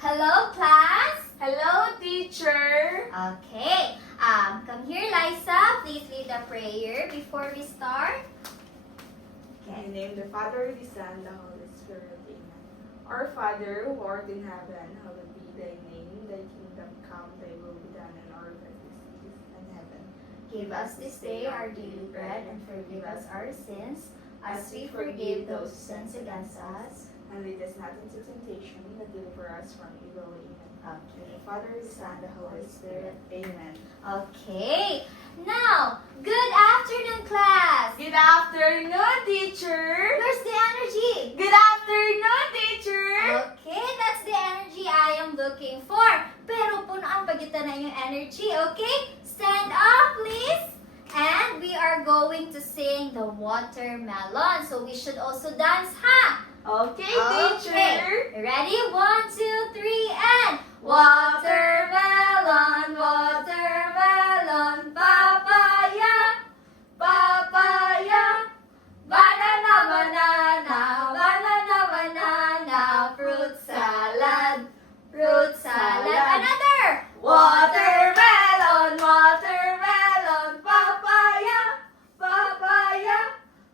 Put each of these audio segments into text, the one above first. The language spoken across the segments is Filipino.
Hello, class. Hello, teacher. Okay. Come here, Liza. Please lead the prayer before we start. In the name of the Father, the Son, and the Holy Spirit. Amen. Our Father, who art in heaven, hallowed be thy name. Thy kingdom come, thy will be done on earth as it is in heaven. Give us this day our daily bread and forgive us our sins as we forgive those who sin against us. And lead us not into temptation, but deliver us from evil. Amen. Okay. The Father, the Son, and the Holy Spirit. Amen. Okay. Now, good afternoon, class. Good afternoon, teacher. Where's the energy? Good afternoon, teacher. Okay, that's the energy I am looking for. Pero punuan pa kita na yung energy, okay? Stand up, please. And we are going to sing the watermelon. So we should also dance, ha? Okay, teacher. Ready? 1, 2, 3, and watermelon, watermelon, papaya, papaya, banana, banana, banana, banana, fruit salad, fruit salad. Another! Watermelon, watermelon, papaya, papaya,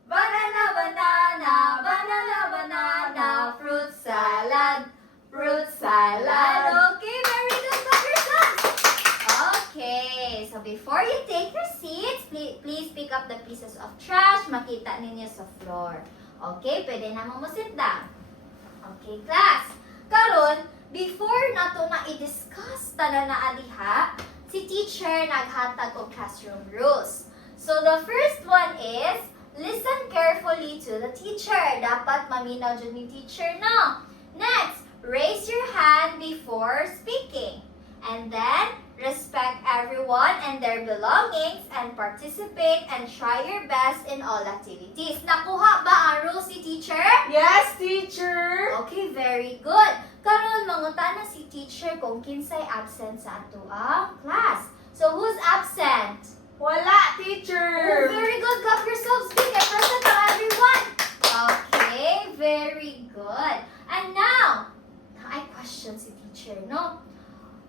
banana, banana, banana, banana, fruit salad, fruit salad. Okay, very good, clap yourselves. Okay, so before you take your seats, please pick up the pieces of trash makita ninyo sa floor. Okay, pwede na mo sit down. Okay, class. Karon, before nato na i-discuss tanan na aliha, si teacher naghatag og classroom rules. So the first one is, listen carefully to the teacher. Dapat maminaw dyan ni teacher, no? Next, raise your hand before speaking. And then, respect everyone and their belongings and participate and try your best in all activities. Nakuha ba ang rules si teacher? Yes, teacher. Okay, very good. Karon mangutan na si teacher kung kinsay absent sa ato ang class. So, who's absent? Wala, Oh, teacher. very good. Clap yourselves. Big and present to everyone. Okay, very good. And now, I question si teacher, no?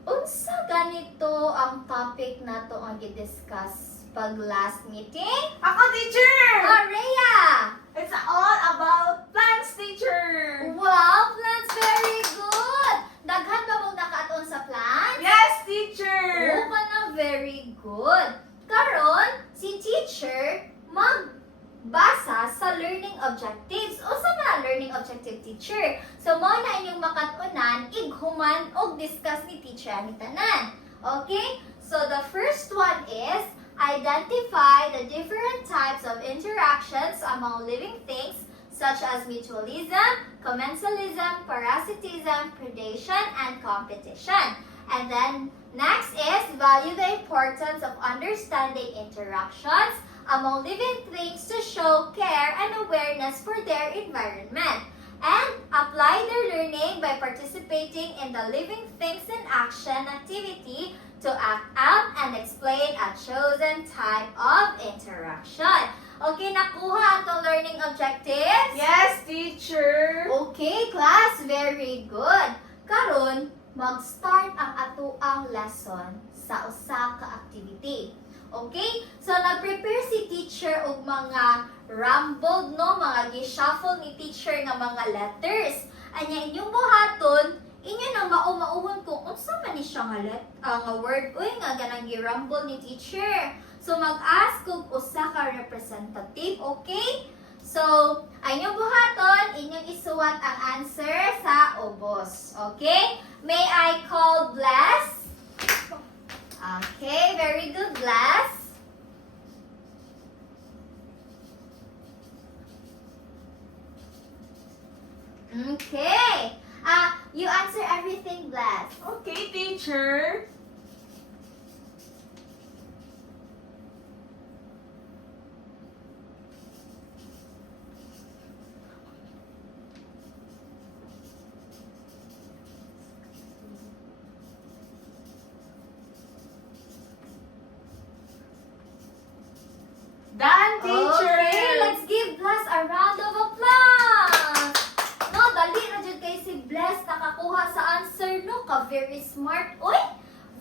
Unsa ganito ang topic na to ang i-discuss pag last meeting? Ako, teacher. Rhea! It's all about plants, teacher. Wow, plants, very good. Daghan ba mong nakaaton sa plants? Yes, teacher. Oo ka na, very good. Karon, si teacher magbasa sa learning objectives. O sa mga learning objective, teacher? So, mo na inyong makatunan, ighuman o discuss ni teacher ang tanan. Okay? So, the first one is, identify the different types of interactions among living things such as mutualism, commensalism, parasitism, predation, and competition. And then, next is, value the importance of understanding interactions among living things to show care and awareness for their environment. And apply their learning by participating in the living things in action activity to act out and explain a chosen type of interaction. Okay, nakuha atong learning objectives? Yes, teacher. Okay, class, very good. Karon, mag-start ang atuang lesson sa usa ka activity. Okay? So, nag-prepare si teacher og mga rumbled, no? Mga gi-shuffle ni teacher nga mga letters. Anya, inyong buhaton, inyo nang mauhon kung unsa man ni siya nga word, uy, nga ganang gi-rumble ni teacher. So, mag-ask kung usa ka representative, okay? So, inyong buhaton, inyong isuwat ang answer sa ubos. Okay? May I call Bless? Okay, very good, Bless. Okay. You answer everything, Bless. Okay, teacher. Done, teacher. Okay, let's give Bless a round of applause. No, dali na dyan kay si Bless nakakuha sa answer, no? ka very smart. Uy,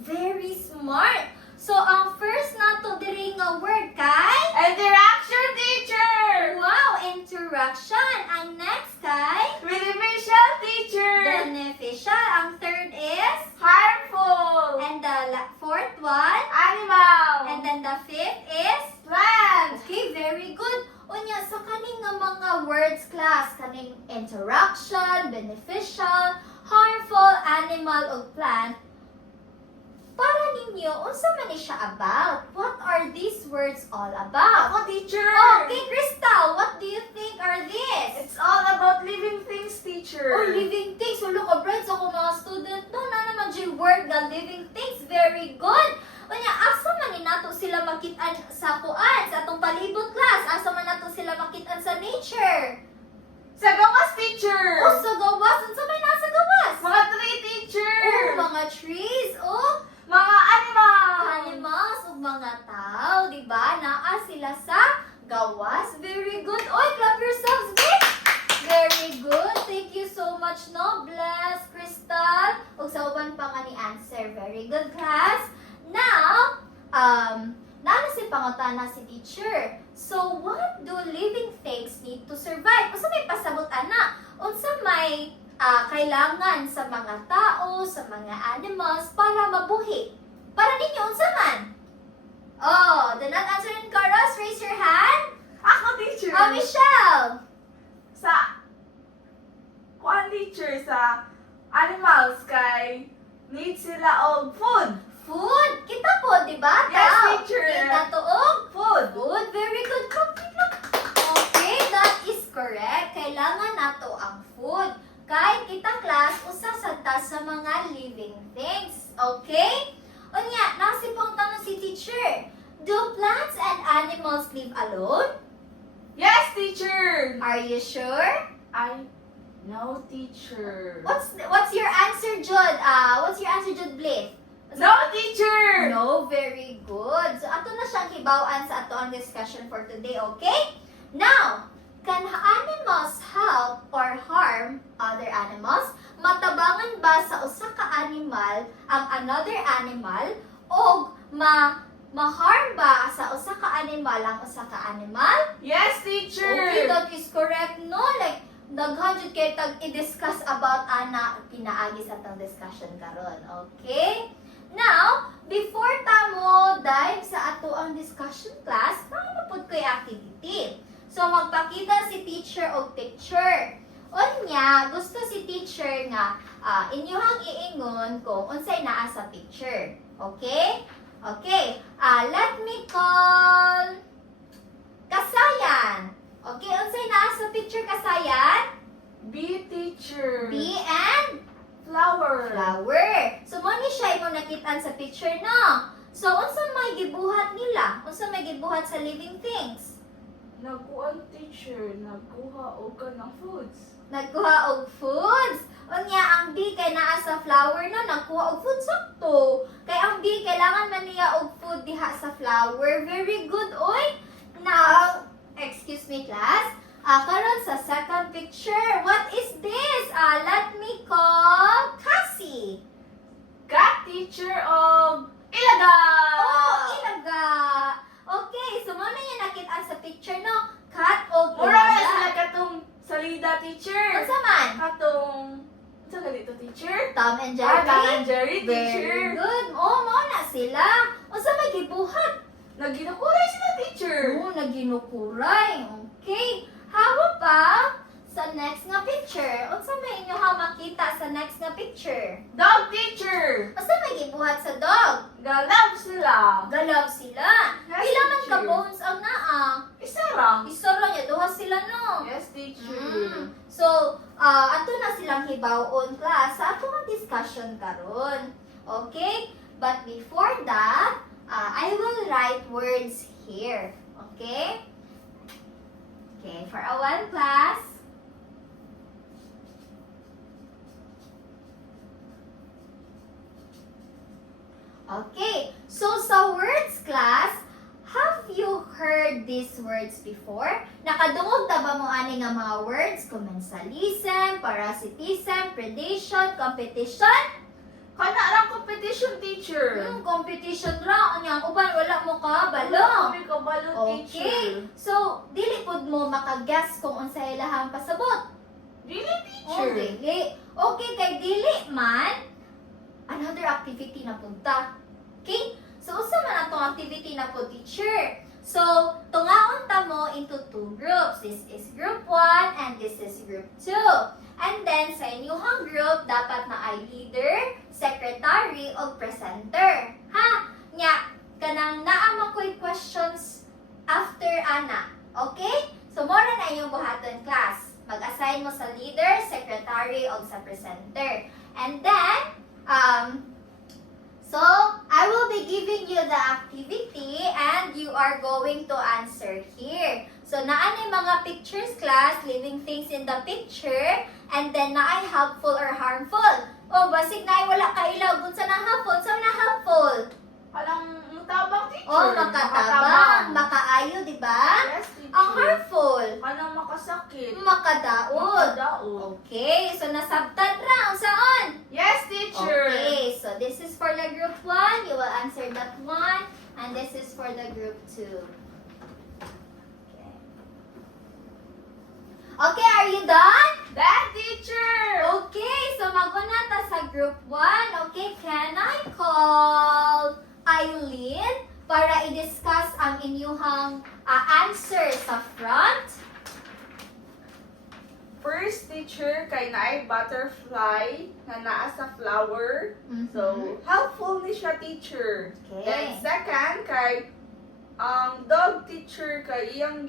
very smart. So, ang first nato diri nga word kay Interaction, teacher! wow, interaction. Ang next kay Beneficial, teacher! beneficial. Ang third is Harmful! and the fourth one Animal! and then the fifth is Plant! okay, very good. Unya sa kaning nga mga words class kaning interaction, beneficial, harmful, animal ug plant. Para ninyo, unsa man ni siya about? What are these words all about? Ako, teacher! Okay, Crystal, what do you think are these? It's all about living things, teacher. Oh, living things. So, look, bright ako mga student. No, na naman yung word nga living things. Very good. Unya, asa man ni nato sila makitaan sa kuan, sa atong palibot class. Asa man nato sila makitaan sa nature. Sa gawas, teacher! Oh, sa gawas. Unsa may nasa gawas? Mga tree, teacher! Oh, mga trees. Oh, Mga animal! animals ug mga tao, di ba? Naa sila sa gawas. Very good. Oy, clap yourselves, babe. Very good. Thank you so much, no? Bless, Crystal. Ug sa uban pa nga ni answer. Very good, class. Now, nana si pangutana si teacher. So, what do living things need to survive? Unsa may pasabot ana? Unsa may kailangan sa mga tao, sa mga animals para mabuhi? Para ninyo, unsa man? Oh, the not answering chorus, raise your hand. Ako, teacher! Oh, Michelle. Sa... Kuan, teacher, sa animals kay need sila og food. Food. Kita po, di ba? Yes, Tao. teacher. Kita to og Food. food. Very good. Okay, that is correct. Kailangan nato ang food. Kay kita class, usa sad ta sa mga living things. Okay? Unya, nasipong tanong si teacher. Do plants and animals live alone? Yes, teacher! Are you sure? No, teacher. What's your answer, Jude? What's your answer, Jude Blake? No, teacher! No, very good. So, ato na siyang hibawaan sa ato ang discussion for today, okay? Now, can animals help or harm other animals? Matabangan ba sa usa ka animal ang another animal o ma-harm ba sa usa ka animal ang usa ka animal? Yes, teacher! Okay, that is correct. No, like, daghan jud kay tag i-discuss about ana pinaagi sa tang discussion karon. Okay? Now, before ta mo dive sa ato ang discussion class, maanapod ko'y activity. So, magpakita si teacher og picture. Unya, gusto si teacher nga inyuhang iingon kung unsay naa sa picture. Okay? Okay. Let me call Kasayan. Okay, unsay naa sa picture, Kasayan? B, teacher. B and Flower. flower. So, mo ni siya imong nakitaan sa picture, no? So, unsa may gibuhat nila? Unsa may gibuhat sa living things? Nagkuhan, teacher. Nagkuha o ka ng foods. Nagkuha og foods. Unya, ang B kay naa sa flower, no? Nagkuha og food sakto. Kay ang B kailangan man niya og food diha sa flower. Very good, oy. Now, excuse me, class. Karon sa second picture, what is this? Let me call Cassie. Cat, teacher, og ilaga. Oh, ilaga. Okay, so mo na yung nakita sa picture, no? Cat o Mura na ilaga. sila katong salida, teacher. Unsa man? Katong... Unsa ka dito, teacher? Tom and Jerry. Tom and Jerry, Very teacher. good. Oh, mo na sila. Unsa may gibuhat? Naginukuray sila, teacher. Oh, naginukuray. Okay. Hawa pa sa next nga picture. Unsa may inyo ha makita sa next nga picture? Dog, teacher. Unsa may gibuhat sa dog? Galaw sila. Galaw sila. Yes, Pila man ka teacher. bones ang naa? Isa lang. Isa lang niya, duha sila no. Yes, teacher. So, ato na silang hibawon class sa ato nga discussion karon. Okay? But before that, I will write words here. Okay? Okay, for a one class. Okay, so sa words class, have you heard these words before? Nakadungog na ba mo ani nga mga words? Commensalism, parasitism, predation, competition? Kana lang competition, teacher. Competition ra unya uban wala mo ka balo. Kami kabalo, Okay. teacher. So, dili pud mo maka-guess kung unsay ilahang pasabot. Dili, Oh, teacher. dili. Okay, kay dili man, another activity na punta. Okay? So, usa man atong activity na po, teacher. So, tungaon ta mo into two groups. This is group 1 and this is group 2. And then, sa inyong group, dapat na ay leader, secretary, o presenter. Ha? Nya, kanang naama ko'y questions after ana. Okay? So, mora na inyong buhaton class. Mag-assign mo sa leader, secretary, o sa presenter. And then, so, I will be giving you the activity and you are going to answer here. So, naan yung mga pictures class, living things in the picture, and then naay helpful or harmful. O, basig na wala ka ilaw, kung saan na helpful, saan na helpful? Alang mutabang, teacher. O, makatabang, makaayo, di ba? Yes, teacher. Ang harmful, Kanang makasakit. makadaot. Makadaot. Okay, so nasabtan ra, saan? Yes, teacher. Okay, so this is for the group 1. You will answer that one. And this is for the group 2. Okay. Okay, are you done? That teacher. Okay, so maguna ta sa group 1. Okay, can I call Eileen para i-discuss ang inyong answer sa front? First, teacher, kay naay butterfly na naa sa flower. So, helpful ni siya, teacher. Okay. Then, second, kay dog, teacher, kay iyang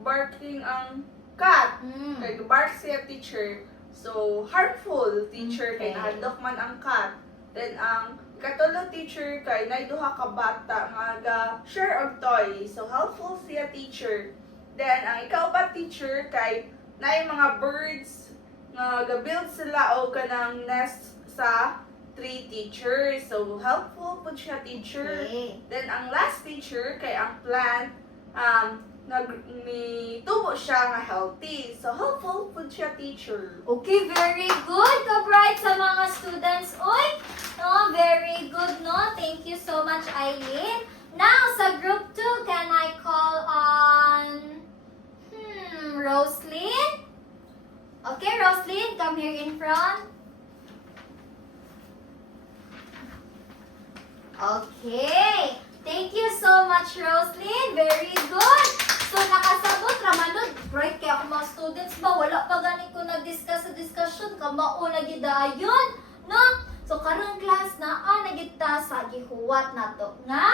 barking ang cat. Kay bark siya, teacher. So, harmful, teacher, kay Okay. nahadlok man ang cat. Then, ang katulong, teacher, kay naiduha ka bata nga ga-share og toy. So, helpful siya, teacher. Then, ang ikaw ba, teacher, kay naay mga birds nga ga-build sila o kanang nest sa tree, teacher. So, helpful po siya, teacher. Okay. Then, ang last, teacher, kay ang plant, may tubo siya nga healthy. So, helpful po siya, teacher. Okay, very good. Ka-bright sa mga students. Oy, no, very good, no? Thank you so much, Eileen. Now, sa group 2, can I call on Roslyn? Okay, Roslyn, come here in front. Okay. Thank you so much, Roslyn. Very good. So, nakasabot, Ramanod. Bright kaya ako mga students ba? Wala pa gani ko nag-discuss sa discussion. Kamao na gidayon. No? So, karong class na, nagita sa gihuwat na to. Nga,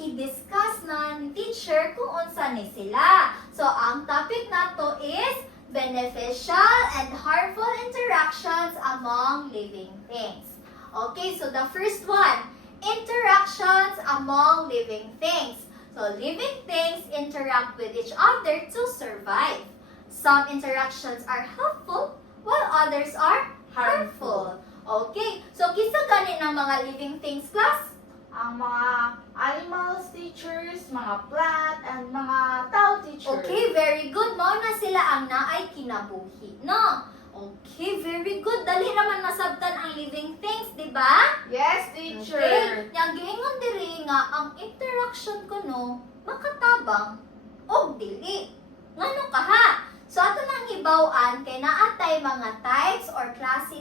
i-discuss na ni teacher kung unsa ni sila. So, ang topic na to is beneficial and harmful interactions among living things. Okay, so the first one, interactions among living things. So, living things interact with each other to survive. Some interactions are helpful, while others are harmful. Okay, so kisa gani ng mga living things class? Ang mga animals, teachers, mga plant, and mga tao, teacher. Okay, very good. Mao na sila ang naay kinabuhi, no? Okay, very good. Dali naman nasabtan ang living things, di ba? Yes, teacher. Okay, yang giingon diri nga ang interaction ko no makatabang og dili. Ngano ka ha? So ato nang hibaw-an kay naatay mga types or classes